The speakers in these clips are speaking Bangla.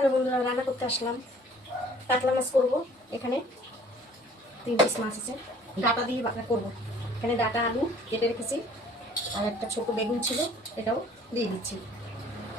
হ্যালো বন্ধুরা, রান্না করতে আসলাম। কাতলা মাছ করবো। এখানে 3 পিস মাছ আছে, ডাটা দিয়ে বাটা করবো। এখানে ডাটা আলু কেটে রেখেছি, আর একটা ছোট বেগুন ছিল, এটাও দিয়ে দিচ্ছি।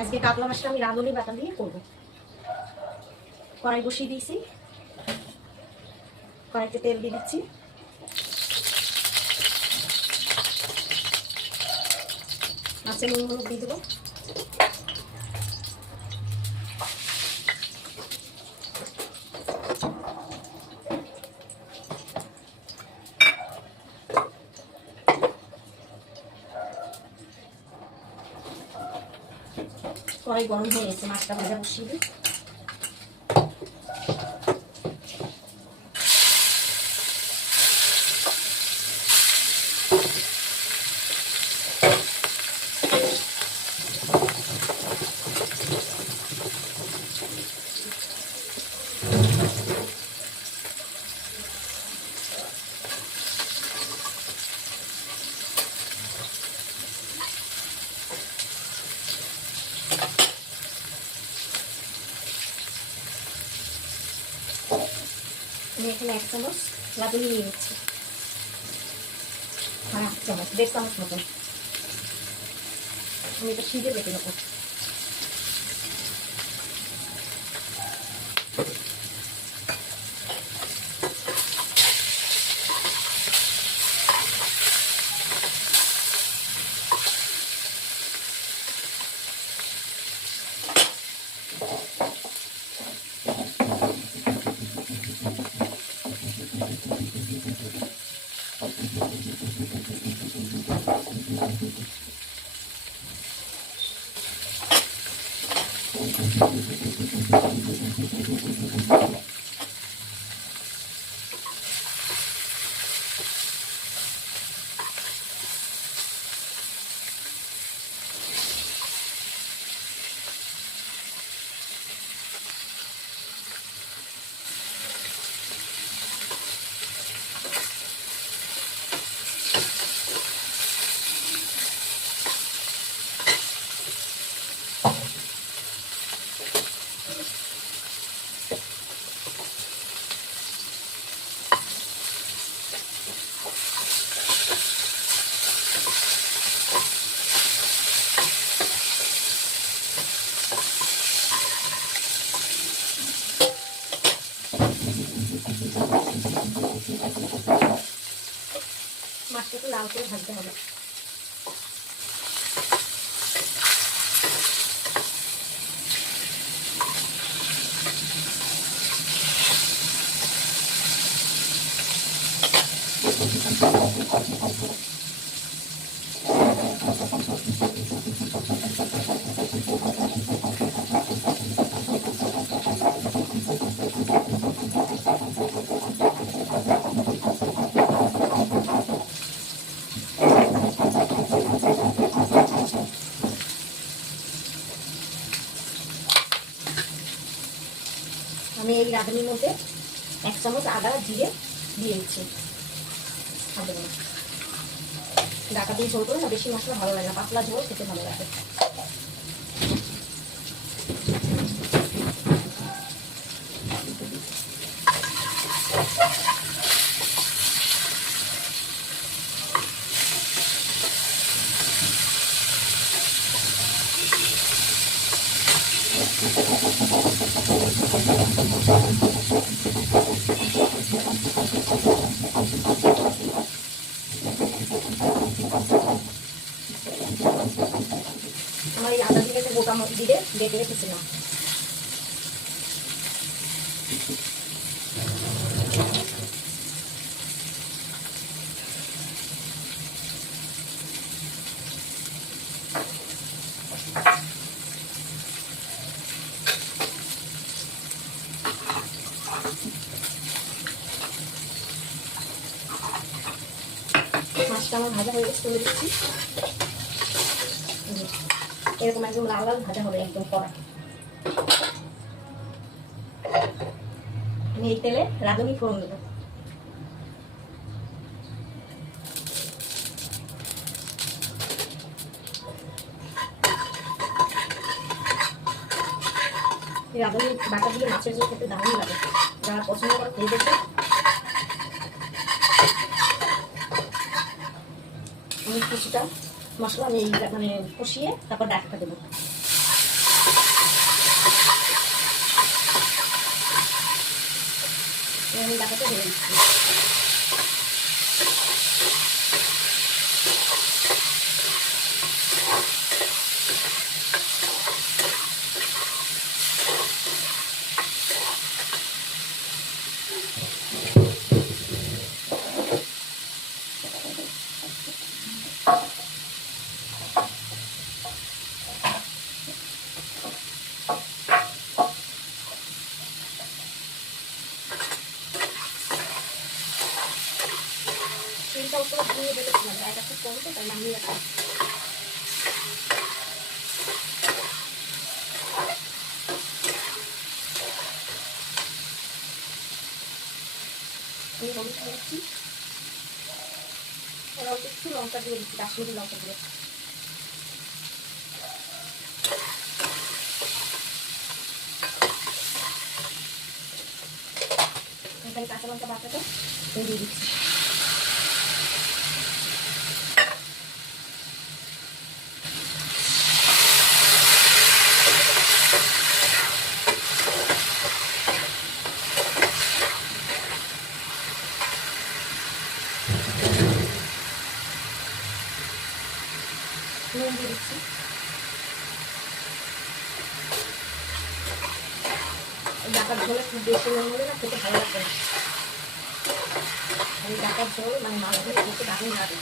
আজকে কাতলা মাছটা আমি রাঁধুনি বাটা দিয়ে করবো। কড়াই বসিয়ে দিয়েছি, কড়াইতে তেল দিয়ে দিচ্ছি। মাছে নুন হলুদ দিয়ে দেবো। কড়াই গরম হয়ে গেছে, মাছটা ভাজা বসিয়ে দিই। আমি এখানে 1 চামচ রাঁধুনি নিয়ে নিচ্ছি, আর 1 চামচ 1.5 চামচ মতন। আমি এটা সিজে বেটে নেবো। মাছটা একটু লাল করে ভাজতে হবে। আমি এই রাঁধুনির মধ্যে 1 চামচ আদা জিরে দিয়ে দিচ্ছি। ডাটা দিয়ে ঝোল করে না, বেশি মশলা ভালো লাগে না, পাতলা ঝোল খেতে ভালো লাগে। আমার এই আদা জিরে গোটা জিরে বেটে রেখেছিলাম। মাছটা আমার ভাজা হয়ে গেছে, তুলে দিচ্ছি। এরকম একদম লাল লাল ভাজা হবে, একদম কড়া। আমি এই তেলে রাঁধুনি ফোড়ন দেবো। এই রাঁধুনি বাটা দিয়ে মাছের ঝোল খেতে দারুণ লাগে, যারা পছন্দ করে খেয়ে দেখে। আমি কিছুটা মশলা আমি মানে কষিয়ে তারপর ডাকটা দেবো। আমি ডাকাটা ধরে দিচ্ছি। তেলটা উপরে দিয়ে রেখেছিলাম, এটা খুব কম তো তাই নামিয়ে রাখলাম। আমি হলুদ দিয়ে দিচ্ছি, অল্প একটু লঙ্কা দিয়ে দিচ্ছি, কাশ্মীরি লঙ্কা দিয়ে। এখানে কাঁচা লঙ্কা বাটাটা দিয়ে দিচ্ছি। নুন দিয়ে দিচ্ছি। ডাকার ঝোলে খুব বেশি নুন হলে না খেতে ভালো লাগবে না। এই ডাকার ঝোল মানে মাছ দিয়ে খেতে দারুণ লাগে,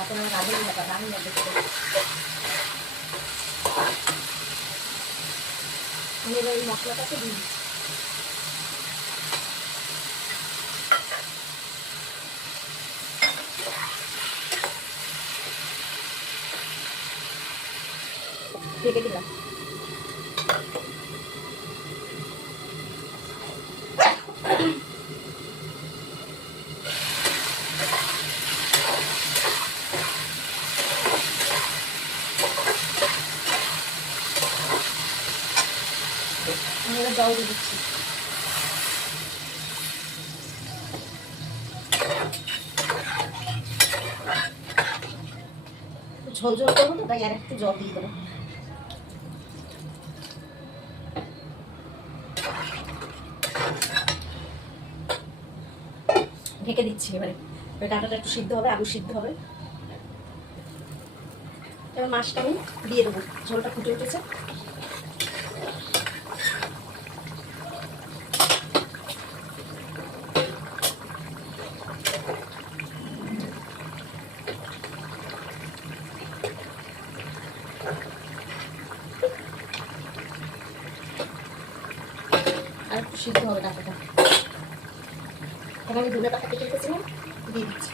আপনারা রাঁধুনি ডাকা দারুণ লাগবে খেতে। আমি এবার এই মশলাটাকে দিয়ে দিচ্ছি। ঢেকে দিলাম। আমি জল দিয়ে দিচ্ছি। ঝোল ঝোল করবো তো তাই আর একটু জল দিয়ে দেবো। ঢেকে দিচ্ছি। এবারে ডাঁটাটা একটু সিদ্ধ হবে, আলু সিদ্ধ হবে। এবার মাছটা আমি দিয়ে দেবো, ঝোলটা ফুটে উঠেছে। আর একটু সিদ্ধ হবে ডাঁটাটা। এখানে আমি ধনে পাতা কেটে রেখেছিলাম, দিয়ে দিচ্ছি।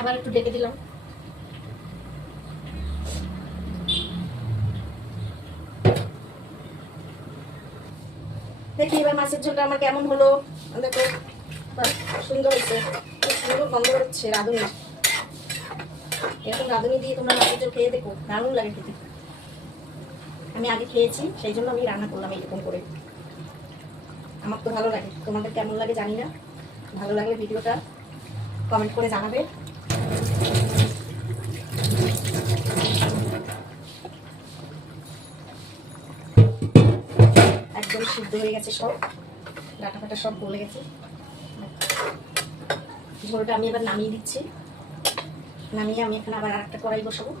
আবার একটু ডেকে দিলাম। দেখি এবার মাছের ঝোলটা আমার কেমন হলো। দেখো সুন্দর হয়েছে, খুব সুন্দর গন্ধ হচ্ছে রাঁধুনি। এরকম রাঁধুনি দিয়ে তোমরা মাছের ঝোল খেয়ে দেখো, দারুণ লাগে খেতে। আমি আগে খেয়েছি, সেই জন্য আমি রান্না করলাম এইরকম করে। আমার তো ভালো লাগে, তোমাদের কেমন লাগে জানি না। ভালো লাগলে ভিডিওটা কমেন্ট করে জানাবে। একদম সিদ্ধ হয়ে গেছে সব, ডাঁটা ফাটা সব গলে গেছে। ঝোলটা আমি এবার নামিয়ে দিচ্ছি। নামিয়ে আমি এখানে আবার আরেকটা কড়াই বসাবো।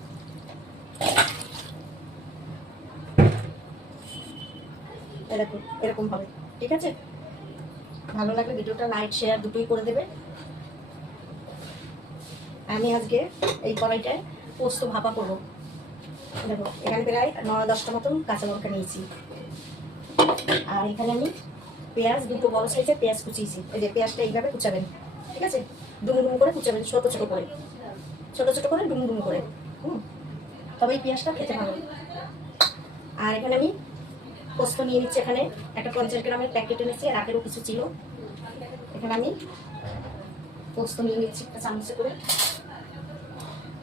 দেখো এরকম হবে, ঠিক আছে? ভালো লাগলে ভিডিওটা লাইক শেয়ার দুটোই করে দেবে। আমি আজকে এই কড়াইটায় পোস্ত ভাপা করবো। দেখো এখানে প্রায় 9-10টা মতন কাঁচা লঙ্কা নিয়েছি, আর এখানে আমি পেঁয়াজ দুটো বড় সাইজের পেঁয়াজ কুচিয়েছি। এই যে পেঁয়াজটা এইভাবে কুচাবেন, ঠিক আছে? ডুমু ডুমু করে কুচাবেন, ছোট ছোট করে, ছোট ছোট করে ডুমু ডুমু করে। তবে এই পেঁয়াজটা খেতে ভালো। আর এখানে আমি পোস্ত নিয়ে নিচ্ছি। এখানে একটা 50 গ্রামের প্যাকেট এনেছি, আর আগেরও কিছু ছিল। এখানে আমি পোস্ত নিয়ে নিচ্ছি একটা চামচে করে।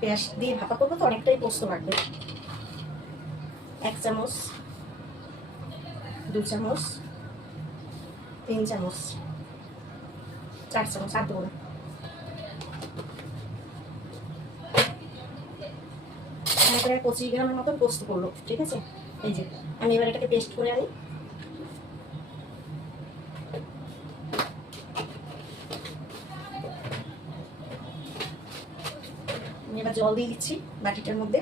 পেঁয়াজ দিয়ে ভাপা করবো তো অনেকটাই পোস্ত লাগবে। 1 চামচ, 2 চামচ, 3 চামচ, 4 চামচ, আর দেবো না। প্রায় 25 গ্রামের মতন পোস্ত করলো, ঠিক আছে। এই যে আমি এবার এটাকে পেস্ট করে আনি। আমি এবার জল দিয়ে দিচ্ছি বাটিটার মধ্যে।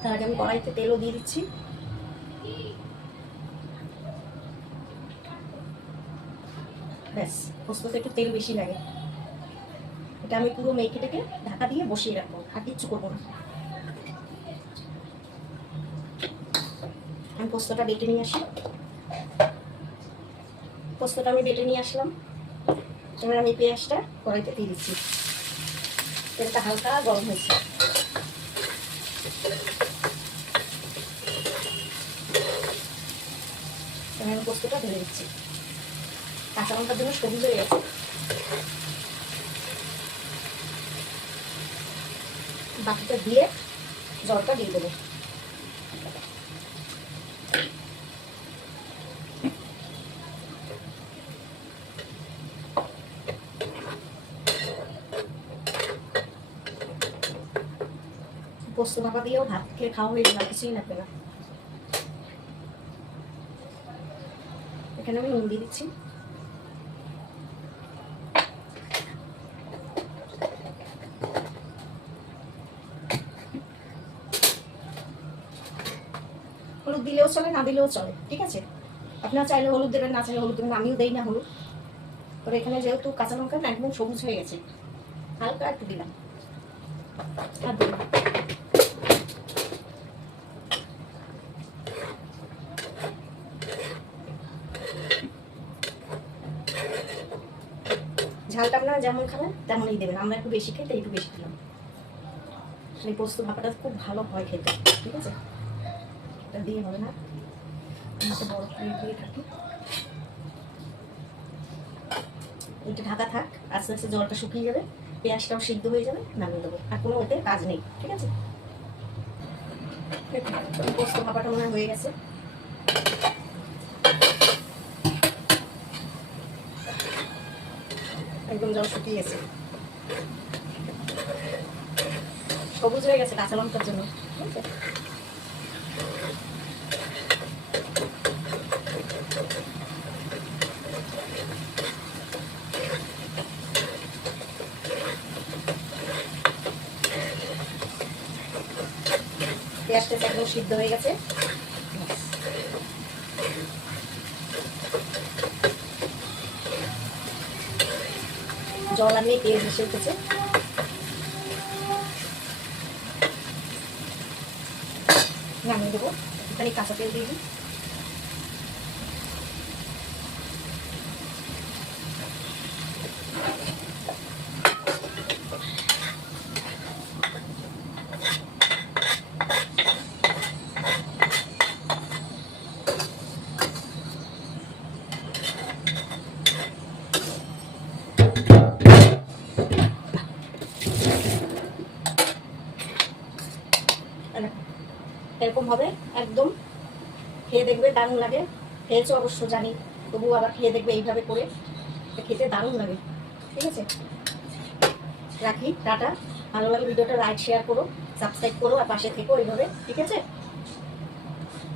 তার আগে আমি কড়াইতে তেলও দিয়ে দিচ্ছি। ব্যাস, পোস্ততে একটু তেল বেশি লাগে। এটা আমি পুরো মেখেটাকে ঢাকা দিয়ে বসিয়ে রাখবো, আর কিচ্ছু করবো না। আমি পোস্তটা বেটে নিয়ে আসি। পোস্তটা আমি বেটে নিয়ে আসলাম। এবার আমি পেঁয়াজটা কড়াইতে দিয়ে দিচ্ছি। তেলটা হালকা গরম হয়েছে। আমি পোস্তটা ঢেলে দিচ্ছি। কাঁচা লঙ্কার জন্য সবুজ হয়ে গেছে। বাকিটা দিয়ে জলটা দিয়ে দেবো। পোস্ত ভাপা দিয়েও ভাত খেয়ে খাওয়া হয়ে যাবে, কিছুই লাগবে না। এখানে আমি নুন দিয়ে দিচ্ছি। হলুদ দিলেও চলে, না দিলেও চলে, ঠিক আছে। আপনারা চাইলে হলুদ দেবেন, না চাইলে হলুদ দেবেন। আমিও দেই না হলুদ। তবে এখানে যেহেতু কাঁচা লঙ্কা একদম সবুজ হয়ে গেছে, হালকা একটু দিলাম। আর দিলাম ঝালটা আপনারা যেমন খাবেন তেমনই দেবেন। আমরা একটু বেশি খাই, তাই একটু বেশি দিলাম। এই পোস্ত ভাপাটা খুব ভালো হয় খেতে, ঠিক আছে। এটা দিয়ে হবে না, বরফ দিয়ে থাকি। এটা ঢাকা থাক, আস্তে আস্তে জলটা শুকিয়ে যাবে, পেঁয়াজটাও সিদ্ধ হয়ে যাবে, নামিয়ে দেবো। আর কোনো ওতে কাজ নেই, ঠিক আছে। পোস্ত ভাপাটা মনে হয়ে গেছে। একদম জল শুকিয়ে গেছে, সবুজ হয়ে গেছে কাঁচা লঙ্কার জন্য, ঠিক আছে। পেঁয়াজটা একদম সিদ্ধ হয়ে গেছে। জল আমি তেল ভেসে উঠেছে। নামিয়ে দেবো। এখানে কাঁচা তেল দিয়ে দিই। এরকম হবে একদম। খেয়ে দেখবে দারুণ লাগে। খেয়েছো অবশ্য জানি, তবুও আবার খেয়ে দেখবে এইভাবে করে, খেতে দারুণ লাগে, ঠিক আছে। রাখি, টাটা। ভালো লাগে ভিডিওটা লাইক শেয়ার করো, সাবস্ক্রাইব করো, আর পাশে থেকো এইভাবে, ঠিক আছে।